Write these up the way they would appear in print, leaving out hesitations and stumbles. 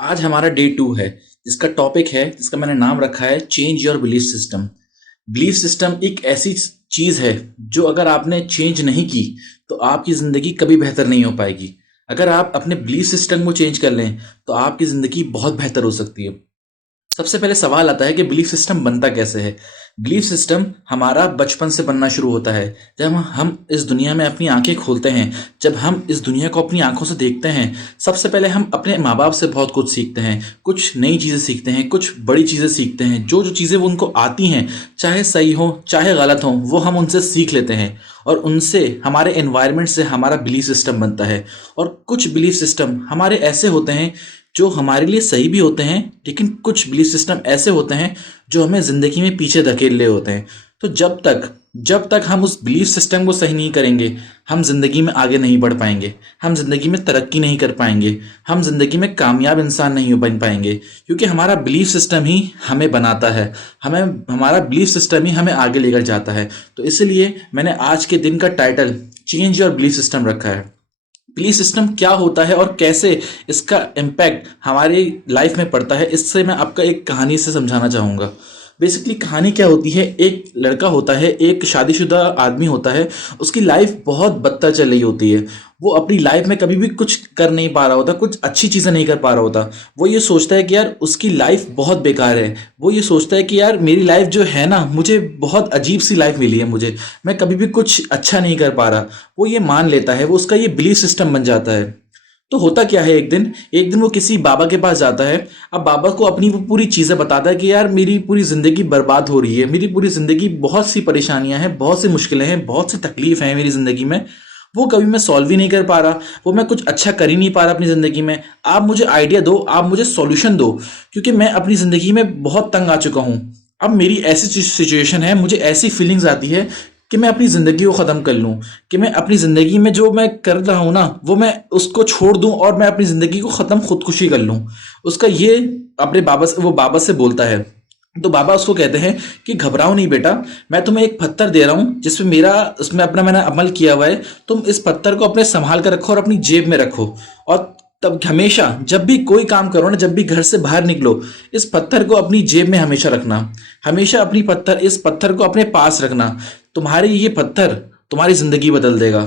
आज हमारा डे 2 है जिसका टॉपिक है जिसका मैंने नाम रखा है change your belief system. Belief system एक ऐसी चीज़ है जो अगर आपने चेंज नहीं की तो आपकी ज़िंदगी कभी बेहतर नहीं हो पाएगी। अगर आप अपने बिलीफ सिस्टम को चेंज कर लें तो आपकी ज़िंदगी बहुत बेहतर हो सकती है। सबसे पहले सवाल आता है कि बिलीफ सिस्टम बनता कैसे है। बिलीफ सिस्टम हमारा बचपन से बनना शुरू होता है। जब हम इस दुनिया में अपनी आंखें खोलते हैं, जब हम इस दुनिया को अपनी आंखों से देखते हैं, सबसे पहले हम अपने माँ बाप से बहुत कुछ सीखते हैं। कुछ नई चीज़ें सीखते हैं, कुछ बड़ी चीज़ें सीखते हैं। जो जो चीज़ें वो उनको आती हैं, चाहे सही हो चाहे गलत हो, वो हम उनसे सीख लेते हैं और उनसे हमारे एनवायरनमेंट से हमारा बिलीफ सिस्टम बनता है। और कुछ बिलीफ सिस्टम हमारे ऐसे होते हैं जो हमारे लिए सही भी होते हैं, लेकिन कुछ बिलीफ सिस्टम ऐसे होते हैं जो हमें ज़िंदगी में पीछे धकेल रहे होते हैं। तो जब तक हम उस बिलीफ सिस्टम को सही नहीं करेंगे, हम ज़िंदगी में आगे नहीं बढ़ पाएंगे, हम ज़िंदगी में तरक्की नहीं कर पाएंगे, हम ज़िंदगी में कामयाब इंसान नहीं बन पाएंगे। क्योंकि हमारा बिलीफ सिस्टम ही हमें बनाता है, हमें हमारा बिलीफ सिस्टम ही हमें आगे लेकर जाता है। तो इसलिए मैंने आज के दिन का title change your belief system रखा है। बिलीफ सिस्टम क्या होता है और कैसे इसका इम्पैक्ट हमारी लाइफ में पड़ता है, इससे मैं आपका एक कहानी से समझाना चाहूँगा। बेसिकली कहानी क्या होती है, एक लड़का होता है, एक शादीशुदा आदमी होता है। उसकी लाइफ बहुत बदतर चल रही होती है। वो अपनी लाइफ में कभी भी कुछ कर नहीं पा रहा होता, कुछ अच्छी चीज़ें नहीं कर पा रहा होता। वो ये सोचता है कि यार उसकी लाइफ बहुत बेकार है। वो ये सोचता है कि यार मेरी लाइफ जो है ना, मुझे बहुत अजीब सी लाइफ मिली है, मुझे मैं कभी भी कुछ अच्छा नहीं कर पा रहा। वो ये मान लेता है, वो उसका ये बिलीफ सिस्टम बन जाता है। तो होता क्या है, एक दिन वो किसी बाबा के पास जाता है। अब बाबा को अपनी वो पूरी चीज़ें बताता है कि यार मेरी पूरी ज़िंदगी बर्बाद हो रही है, मेरी पूरी ज़िंदगी बहुत सी परेशानियां हैं, बहुत सी मुश्किलें हैं, बहुत सी तकलीफ हैं मेरी ज़िंदगी में। वो कभी मैं सॉल्व ही नहीं कर पा रहा, वो मैं कुछ अच्छा कर ही नहीं पा रहा अपनी ज़िंदगी में। आप मुझे आइडिया दो, आप मुझे सॉल्यूशन दो, क्योंकि मैं अपनी ज़िंदगी में बहुत तंग आ चुका हूँ। अब मेरी ऐसी सिचुएशन है, मुझे ऐसी फीलिंग्स आती है कि मैं अपनी ज़िंदगी को ख़त्म कर लूँ, कि मैं अपनी ज़िंदगी में जो मैं कर रहा हूँ ना, वो मैं उसको छोड़ दूँ और मैं अपनी ज़िंदगी को ख़त्म खुदकुशी कर लूँ। उसका ये अपने बाबा से, वो बाबा से बोलता है। तो बाबा उसको कहते हैं कि घबराओ नहीं बेटा, मैं तुम्हें एक पत्थर दे रहा हूँ जिसमें उसमें अपना मैंने अमल किया हुआ है। तुम इस पत्थर को अपने संभाल कर रखो और अपनी जेब में रखो। और तब हमेशा जब भी कोई काम करो ना, जब भी घर से बाहर निकलो, इस पत्थर को अपनी जेब में हमेशा रखना। हमेशा इस पत्थर को अपने पास रखना। तुम्हारी ये पत्थर तुम्हारी जिंदगी बदल देगा।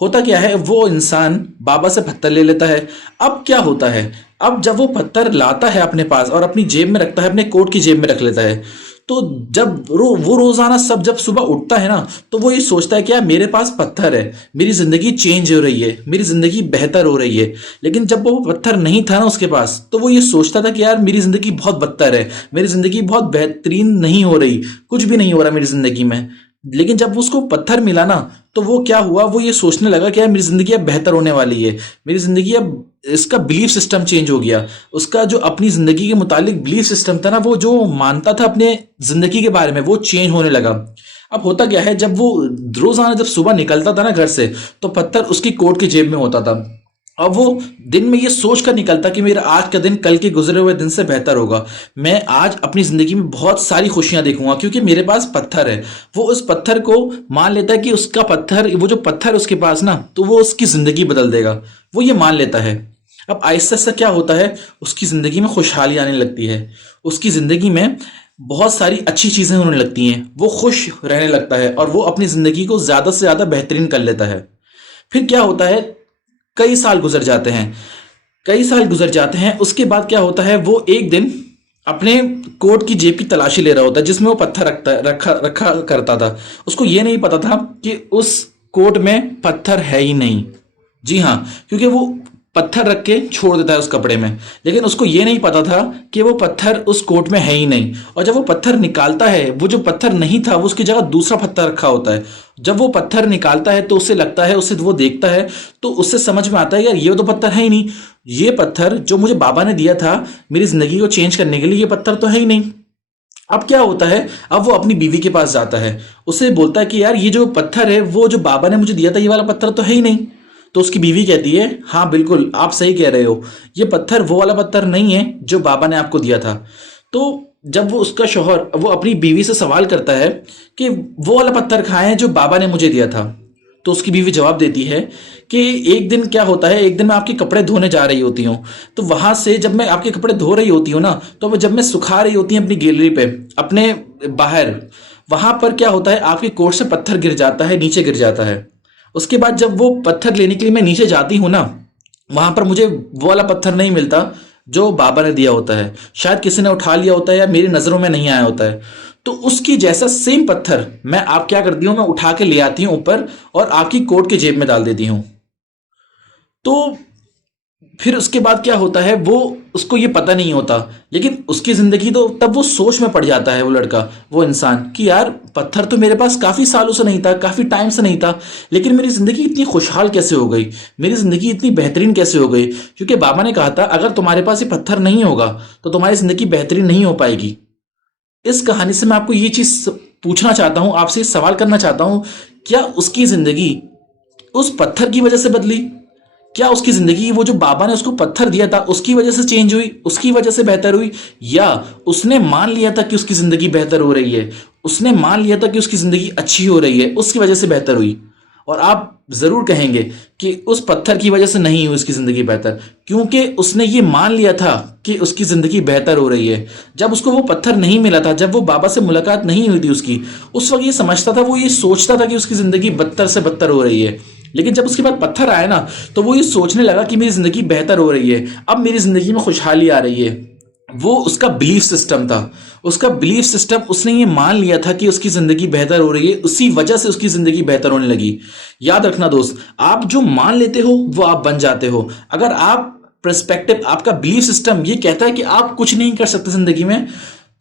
होता क्या है, वो इंसान बाबा से पत्थर ले लेता है। अब क्या होता है, अब जब वो पत्थर लाता है अपने पास और अपनी जेब में रखता है, अपने कोट की जेब में रख लेता है, तो जब वो रोजाना सब जब सुबह उठता है ना, तो वो ये सोचता है कि यार मेरे पास पत्थर है, मेरी जिंदगी चेंज हो रही है, मेरी जिंदगी बेहतर हो रही है। लेकिन जब वो पत्थर नहीं था ना उसके पास, तो वो ये सोचता था कि यार मेरी जिंदगी बहुत बदतर है, मेरी जिंदगी बहुत बेहतरीन नहीं हो रही, कुछ भी नहीं हो रहा मेरी जिंदगी में। लेकिन जब उसको पत्थर मिला ना, तो वो क्या हुआ, वो ये सोचने लगा कि यार मेरी जिंदगी अब बेहतर होने वाली है, मेरी जिंदगी अब, इसका बिलीफ सिस्टम चेंज हो गया। उसका जो अपनी जिंदगी के मुतालिक बिलीफ सिस्टम था ना, वो जो मानता था अपने जिंदगी के बारे में, वो चेंज होने लगा। अब होता क्या है, जब वो रोजाना जब सुबह निकलता था ना घर से, तो पत्थर उसकी कोट की जेब में होता था। अब वो दिन में ये सोच कर निकलता कि मेरा आज का दिन कल के गुजरे हुए दिन से बेहतर होगा। मैं आज अपनी जिंदगी में बहुत सारी खुशियां देखूंगा क्योंकि मेरे पास पत्थर है। वो उस पत्थर को मान लेता है कि उसका पत्थर, वो जो पत्थर है उसके पास ना, तो वो उसकी जिंदगी बदल देगा। वो ये मान लेता है। अब आहिस्ता आहिस्ता क्या होता है, उसकी जिंदगी में खुशहाली आने लगती है। उसकी जिंदगी में बहुत सारी अच्छी चीजें होने लगती हैं। वो खुश रहने लगता है और वो अपनी जिंदगी को ज्यादा से ज्यादा बेहतरीन कर लेता है। फिर क्या होता है, कई साल गुजर जाते हैं, कई साल गुजर जाते हैं। उसके बाद क्या होता है, वो एक दिन अपने कोट की जेब की तलाशी ले रहा होता है जिसमें वो पत्थर रखा रखा करता था। उसको ये नहीं पता था कि उस कोट में पत्थर है ही नहीं। जी हाँ, क्योंकि वो पत्थर रख के छोड़ देता है उस कपड़े में। लेकिन उसको ये नहीं पता था कि वो पत्थर उस कोट में है ही नहीं। और जब वो पत्थर निकालता है, वो जो पत्थर नहीं था, वो उसकी जगह दूसरा पत्थर रखा होता है। जब वो पत्थर निकालता है तो उसे लगता है, उसे वो देखता है, तो उससे समझ में आता है यार ये तो पत्थर है ही नहीं। ये पत्थर जो मुझे बाबा ने दिया था मेरी जिंदगी को चेंज करने के लिए, ये पत्थर तो है ही नहीं। अब क्या होता है, अब वो अपनी बीवी के पास जाता है, उसे बोलता है कि यार ये जो पत्थर है, वो जो बाबा ने मुझे दिया था, ये वाला पत्थर तो है ही नहीं। तो उसकी बीवी कहती है, हाँ बिल्कुल आप सही कह रहे हो, ये पत्थर वो वाला पत्थर नहीं है जो बाबा ने आपको दिया था। तो जब वो उसका शौहर, वो अपनी बीवी से सवाल करता है कि वो वाला पत्थर कहाँ है जो बाबा ने मुझे दिया था, तो उसकी बीवी जवाब देती है कि एक दिन क्या होता है, एक दिन मैं आपके कपड़े धोने जा रही होती हूँ, तो वहां से जब मैं आपके कपड़े धो रही होती हूँ ना, तो वो जब मैं सुखा रही होती हूँ अपनी गैलरी पे अपने बाहर, वहां पर क्या होता है, आपके कोट से पत्थर गिर जाता है, नीचे गिर जाता है। उसके बाद जब वो पत्थर लेने के लिए मैं नीचे जाती हूँ ना, वहां पर मुझे वो वाला पत्थर नहीं मिलता जो बाबा ने दिया होता है, शायद किसी ने उठा लिया होता है या मेरी नजरों में नहीं आया होता है। तो उसकी जैसा सेम पत्थर मैं आप क्या करती हूँ, मैं उठा के ले आती हूँ ऊपर और आपकी कोट के जेब में डाल देती हूँ। तो फिर उसके बाद क्या होता है, वो उसको ये पता नहीं होता, लेकिन उसकी जिंदगी तो तब वो सोच में पड़ जाता है, वो लड़का, वो इंसान, कि यार पत्थर तो मेरे पास काफी सालों से नहीं था, काफी टाइम से नहीं था, लेकिन मेरी जिंदगी इतनी खुशहाल कैसे हो गई, मेरी जिंदगी इतनी बेहतरीन कैसे हो गई, क्योंकि बाबा ने कहा था अगर तुम्हारे पास ये पत्थर नहीं होगा तो तुम्हारी जिंदगी बेहतरीन नहीं हो पाएगी। इस कहानी से मैं आपको ये चीज पूछना चाहता हूं, आपसे ये सवाल करना चाहता हूं, क्या उसकी जिंदगी उस पत्थर की वजह से बदली? क्या उसकी जिंदगी, वो जो बाबा ने उसको पत्थर दिया था उसकी वजह से चेंज हुई, उसकी वजह से बेहतर हुई, या उसने मान लिया था कि उसकी जिंदगी बेहतर हो रही है, उसने मान लिया था कि उसकी जिंदगी अच्छी हो रही है, उसकी वजह से बेहतर हुई? और आप जरूर कहेंगे कि उस पत्थर की वजह से नहीं हुई उसकी जिंदगी बेहतर, क्योंकि उसने ये मान लिया था कि उसकी जिंदगी बेहतर हो रही है। जब उसको वो पत्थर नहीं मिला था, जब वो बाबा से मुलाकात नहीं हुई थी उसकी, उस वक्त ये समझता था, वो ये सोचता था कि उसकी जिंदगी बदतर से बदतर हो रही है। लेकिन जब उसके बाद पत्थर आया ना, तो वो ये सोचने लगा कि मेरी जिंदगी बेहतर हो रही है, अब मेरी जिंदगी में खुशहाली आ रही है। वो उसका बिलीफ सिस्टम था, उसका बिलीफ सिस्टम, उसने ये मान लिया था कि उसकी जिंदगी बेहतर हो रही है, उसी वजह से उसकी जिंदगी बेहतर होने लगी। याद रखना दोस्त, आप जो मान लेते हो वो आप बन जाते हो। अगर आप पर्सपेक्टिव, आपका बिलीफ सिस्टम ये कहता है कि आप कुछ नहीं कर सकते जिंदगी में,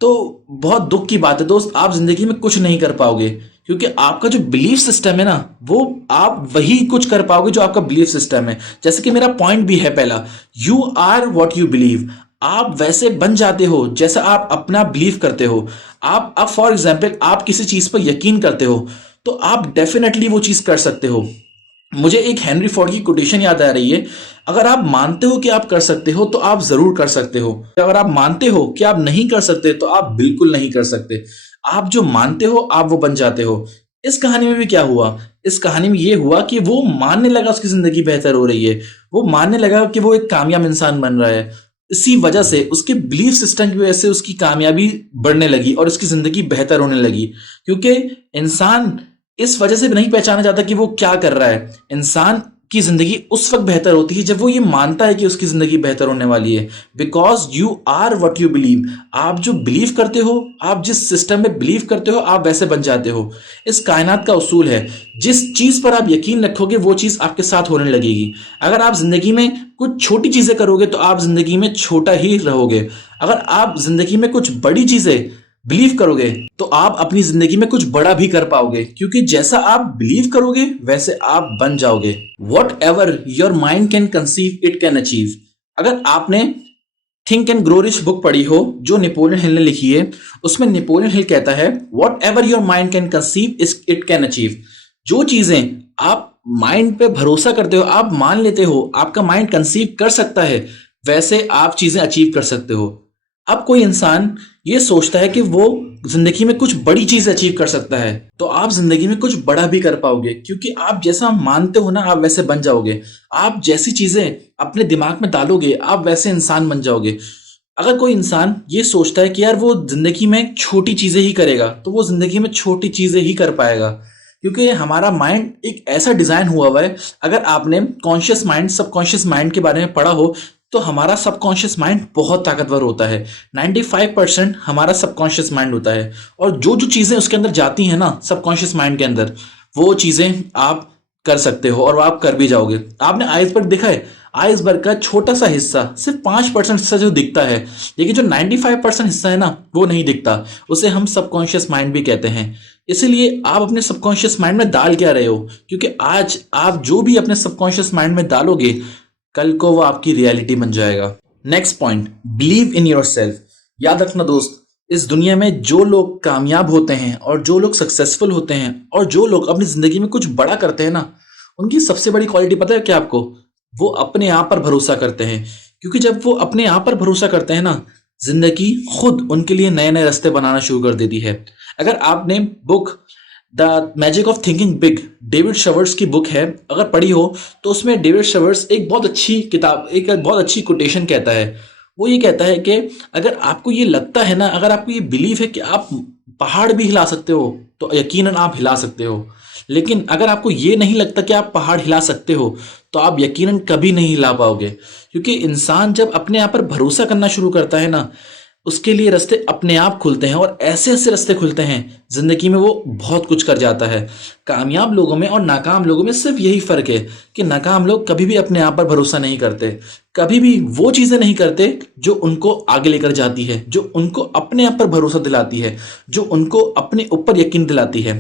तो बहुत दुख की बात है दोस्त, आप जिंदगी में कुछ नहीं कर पाओगे, क्योंकि आपका जो बिलीफ सिस्टम है ना, वो आप वही कुछ कर पाओगे जो आपका बिलीफ सिस्टम है। जैसे कि मेरा पॉइंट भी है पहला, you are what you believe. आप वैसे बन जाते हो जैसा आप अपना बिलीव करते हो। आप फॉर एग्जाम्पल आप किसी चीज पर यकीन करते हो, तो आप डेफिनेटली वो चीज कर सकते हो। मुझे एक हेनरी फोर्ड की कोटेशन याद आ रही है, अगर आप मानते हो कि आप कर सकते हो तो आप जरूर कर सकते हो, अगर आप मानते हो कि आप नहीं कर सकते तो आप बिल्कुल नहीं कर सकते। आप जो मानते हो आप वो बन जाते हो। इस कहानी में भी क्या हुआ, इस कहानी में ये हुआ कि वो मानने लगा उसकी जिंदगी बेहतर हो रही है, वो मानने लगा कि वो एक कामयाब इंसान बन रहा है। इसी वजह से, उसके बिलीफ सिस्टम की वजह से उसकी कामयाबी बढ़ने लगी और उसकी जिंदगी बेहतर होने लगी। क्योंकि इंसान इस वजह से नहीं पहचाना जाता कि वो क्या कर रहा है, इंसान की जिंदगी उस वक्त बेहतर होती है जब वो ये मानता है कि उसकी जिंदगी बेहतर होने वाली है। Because you are what you believe. आप जो बिलीव करते हो, आप जिस सिस्टम में बिलीव करते हो, आप वैसे बन जाते हो। इस कायनात का उसूल है, जिस चीज पर आप यकीन रखोगे वो चीज आपके साथ होने लगेगी। अगर आप जिंदगी में कुछ छोटी चीजें करोगे तो आप जिंदगी में छोटा ही रहोगे। अगर आप जिंदगी में कुछ बड़ी चीजें बिलीव करोगे तो आप अपनी जिंदगी में कुछ बड़ा भी कर पाओगे, क्योंकि जैसा आप बिलीव करोगे वैसे आप बन जाओगे। What ever your mind can conceive it can achieve. अगर आपने think and grow rich book पढ़ी हो जो नेपोलियन हिल ने लिखी है, उसमें नेपोलियन हिल कहता है what ever your mind can conceive it can achieve. जो चीजें आप माइंड पे भरोसा करते हो, आप मान लेते हो आपका माइंड कंसीव कर सकता है, वैसे आप चीजें अचीव कर सकते हो। अब कोई इंसान ये सोचता है कि वो जिंदगी में कुछ बड़ी चीज अचीव कर सकता है, तो आप जिंदगी में कुछ बड़ा भी कर पाओगे, क्योंकि आप जैसा मानते हो ना आप वैसे बन जाओगे। आप जैसी चीजें अपने दिमाग में डालोगे आप वैसे इंसान बन जाओगे। अगर कोई इंसान ये सोचता है कि यार वो जिंदगी में छोटी चीजें ही करेगा, तो वो जिंदगी में छोटी चीजें ही कर पाएगा, क्योंकि हमारा माइंड एक ऐसा डिजाइन हुआ हुआ है। अगर आपने कॉन्शियस माइंड सबकॉन्शियस माइंड के बारे में पढ़ा हो, तो हमारा सबकॉन्शियस माइंड बहुत ताकतवर होता है। 95% हमारा सबकॉन्शियस माइंड होता है, और जो जो चीजें उसके अंदर जाती हैं ना सबकॉन्शियस माइंड के अंदर, वो चीजें आप कर सकते हो और आप कर भी जाओगे। आपने आइसबर्ग देखा है, आइसबर्ग का छोटा सा हिस्सा, सिर्फ 5% हिस्सा जो दिखता है, लेकिन जो 95% हिस्सा है ना वो नहीं दिखता, उसे हम सबकॉन्शियस माइंड भी कहते हैं। इसीलिए आप अपने सबकॉन्शियस माइंड में डाल क्या रहे हो, क्योंकि आज आप जो भी अपने सबकॉन्शियस माइंड में डालोगे, कल को वो आपकी रियलिटी बन जाएगा। Next point, believe in your self. याद रखना दोस्त, इस दुनिया में जो लोग कामयाब होते हैं और जो लोग सक्सेसफुल होते हैं और जो लोग अपनी जिंदगी में कुछ बड़ा करते हैं ना, उनकी सबसे बड़ी क्वालिटी पता है क्या आपको? वो अपने आप पर भरोसा करते हैं। क्योंकि जब वो अपने आप पर भरोसा करते हैं ना, जिंदगी खुद उनके लिए नए नए रास्ते बनाना शुरू कर देती है। अगर आपने book the magic of thinking big, David Schwartz की बुक है, अगर पढ़ी हो तो उसमें डेविड शवर्स एक बहुत अच्छी किताब, एक बहुत अच्छी कोटेशन कहता है। वो ये कहता है कि अगर आपको ये लगता है ना, अगर आपको ये बिलीव है कि आप पहाड़ भी हिला सकते हो, तो यकीनन आप हिला सकते हो। लेकिन अगर आपको ये नहीं लगता कि आप पहाड़ हिला सकते हो, तो आप यकीनन कभी नहीं हिला पाओगे। क्योंकि इंसान जब अपने आप पर भरोसा करना शुरू करता है ना, उसके लिए रास्ते अपने आप खुलते हैं, और ऐसे ऐसे रास्ते खुलते हैं जिंदगी में, वो बहुत कुछ कर जाता है। कामयाब लोगों में और नाकाम लोगों में सिर्फ यही फर्क है कि नाकाम लोग कभी भी अपने आप पर भरोसा नहीं करते, कभी भी वो चीजें नहीं करते जो उनको आगे लेकर जाती है, जो उनको अपने आप पर भरोसा दिलाती है, जो उनको अपने ऊपर यकीन दिलाती है।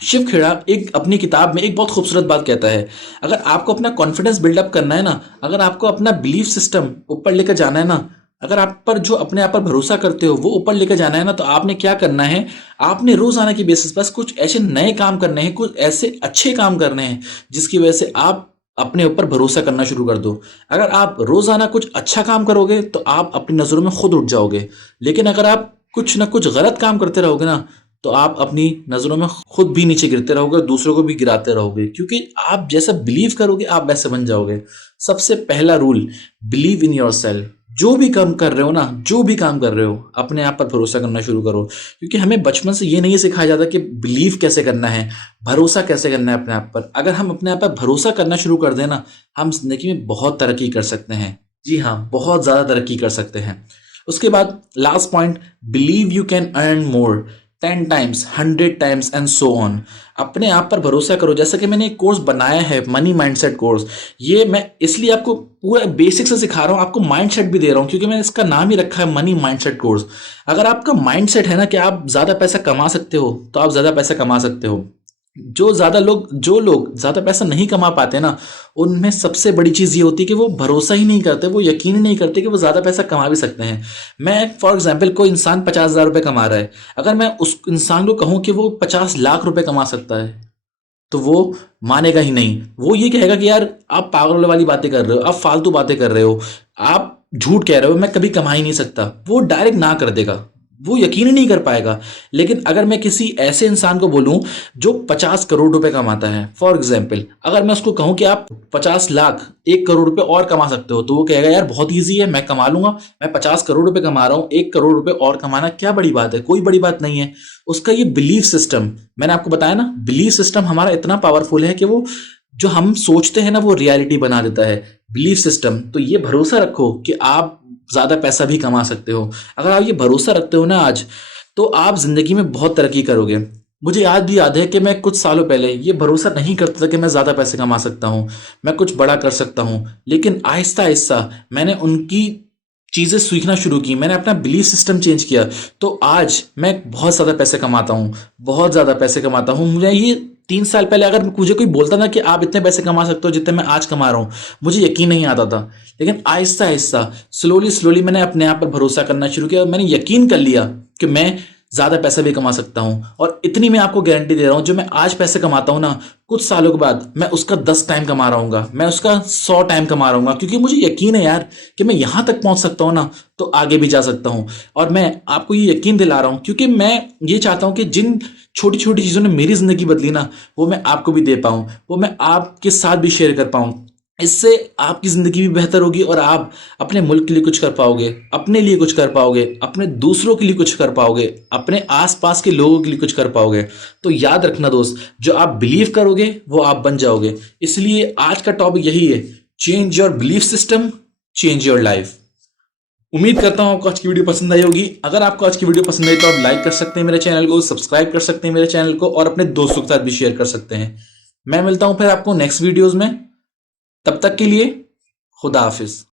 शिव खेड़ा एक अपनी किताब में एक बहुत खूबसूरत बात कहता है, अगर आपको अपना कॉन्फिडेंस बिल्डअप करना है ना, अगर आपको अपना बिलीफ सिस्टम ऊपर लेकर जाना है ना, अगर आप पर जो अपने आप पर भरोसा करते हो वो ऊपर लेकर जाना है ना, तो आपने क्या करना है, आपने रोजाना की बेसिस पर कुछ ऐसे नए काम करने हैं, कुछ ऐसे अच्छे काम करने हैं जिसकी वजह से आप अपने ऊपर भरोसा करना शुरू कर दो। अगर आप रोजाना कुछ अच्छा काम करोगे तो आप अपनी नजरों में खुद उठ जाओगे। लेकिन अगर आप कुछ ना कुछ गलत काम करते रहोगे ना, तो आप अपनी नजरों में खुद भी नीचे गिरते रहोगे और दूसरों को भी गिराते रहोगे, क्योंकि आप जैसा बिलीव करोगे आप वैसे बन जाओगे। सबसे पहला rule, believe in your self. जो भी काम कर रहे हो ना, जो भी काम कर रहे हो, अपने आप पर भरोसा करना शुरू करो। क्योंकि हमें बचपन से ये नहीं सिखाया जाता कि बिलीव कैसे करना है, भरोसा कैसे करना है अपने आप पर। अगर हम अपने आप पर भरोसा करना शुरू कर देना, हम जिंदगी में बहुत तरक्की कर सकते हैं। जी हाँ, बहुत ज्यादा तरक्की कर सकते हैं। उसके बाद last point, believe you can earn more 10 times, 100 times and so on. अपने आप पर भरोसा करो। जैसा कि मैंने एक कोर्स बनाया है, मनी माइंडसेट कोर्स, ये मैं इसलिए आपको पूरा बेसिक से सिखा रहा हूँ, आपको माइंडसेट भी दे रहा हूँ, क्योंकि मैंने इसका नाम ही रखा है मनी माइंडसेट कोर्स। अगर आपका माइंडसेट है ना कि आप ज्यादा पैसा कमा सकते हो, तो आप ज्यादा पैसा कमा सकते हो। जो लोग ज्यादा पैसा नहीं कमा पाते ना, उनमें सबसे बड़ी चीज ये होती है कि वो भरोसा ही नहीं करते, वो यकीन ही नहीं करते कि वो ज्यादा पैसा कमा भी सकते हैं। मैं फॉर एग्जाम्पल, कोई इंसान 50,000 रुपए कमा रहा है, अगर मैं उस इंसान को कहूं कि वो 50 लाख रुपए कमा सकता है, तो वो मानेगा ही नहीं। वो ये कहेगा कि यार आप पागल वाली बातें कर रहे हो, आप फालतू बातें कर रहे हो, आप झूठ कह रहे हो, मैं कभी कमा ही नहीं सकता। वो डायरेक्ट ना कर देगा, वो यकीन ही नहीं कर पाएगा। लेकिन अगर मैं किसी ऐसे इंसान को बोलूं जो 50 करोड़ रुपए कमाता है, फॉर एग्जाम्पल, अगर मैं उसको कहूं कि आप 50 लाख, 1 करोड़ रुपए और कमा सकते हो, तो वो कहेगा यार बहुत ईजी है, मैं कमा लूंगा, मैं 50 करोड़ रुपए कमा रहा हूं, 1 करोड़ रुपए और कमाना क्या बड़ी बात है, कोई बड़ी बात नहीं है। उसका ये बिलीफ सिस्टम, मैंने आपको बताया ना, बिलीफ सिस्टम हमारा इतना पावरफुल है कि वो जो हम सोचते हैं ना, वो रियलिटी बना देता है बिलीफ सिस्टम। तो ये भरोसा रखो कि आप ज्यादा पैसा भी कमा सकते हो। अगर आप ये भरोसा रखते हो ना आज, तो आप जिंदगी में बहुत तरक्की करोगे। मुझे आज भी याद है कि मैं कुछ सालों पहले ये भरोसा नहीं करता था कि मैं ज्यादा पैसे कमा सकता हूँ, मैं कुछ बड़ा कर सकता हूँ। लेकिन आहिस्ता आहिस्ता मैंने उनकी चीजें सीखना शुरू की, मैंने अपना बिलीफ सिस्टम चेंज किया, तो आज मैं बहुत ज्यादा पैसे कमाता हूँ, बहुत ज्यादा पैसे कमाता हूँ। मुझे ये 3 साल पहले अगर मुझे कोई बोलता ना कि आप इतने पैसे कमा सकते हो जितने मैं आज कमा रहा हूँ, मुझे यकीन नहीं आता था। लेकिन आहिस्ता आहिस्ता, स्लोली स्लोली मैंने अपने आप पर भरोसा करना शुरू किया और मैंने यकीन कर लिया कि मैं ज्यादा पैसा भी कमा सकता हूं। और इतनी मैं आपको गारंटी दे रहा हूं, जो मैं आज पैसे कमाता हूं ना, कुछ सालों के बाद मैं उसका 10 टाइम कमा रहा हूँ, मैं उसका 100 टाइम कमा रहा हूँ, क्योंकि मुझे यकीन है यार कि मैं यहां तक पहुंच सकता हूं ना, तो आगे भी जा सकता हूं। और मैं आपको ये यकीन दिला रहा हूं क्योंकि मैं ये चाहता हूं कि जिन छोटी छोटी चीजों ने मेरी जिंदगी बदली ना, वो मैं आपको भी दे पाऊं, वो मैं आपके साथ भी शेयर कर पाऊं। इससे आपकी जिंदगी भी बेहतर होगी और आप अपने मुल्क के लिए कुछ कर पाओगे, अपने लिए कुछ कर पाओगे, अपने दूसरों के लिए कुछ कर पाओगे, अपने आसपास के लोगों के लिए कुछ कर पाओगे। तो याद रखना दोस्त, जो आप बिलीव करोगे वो आप बन जाओगे। इसलिए आज का टॉपिक यही है, change your belief system, change your life. उम्मीद करता हूं आपको आज की वीडियो पसंद आई होगी। अगर आपको आज की वीडियो पसंद आई तो आप लाइक कर सकते हैं मेरे चैनल को, सब्सक्राइब कर सकते हैं मेरे चैनल को, और अपने दोस्तों के साथ भी शेयर कर सकते हैं। मैं मिलता हूं फिर आपको नेक्स्ट वीडियोस में। तब तक के लिए खुदा हाफिज।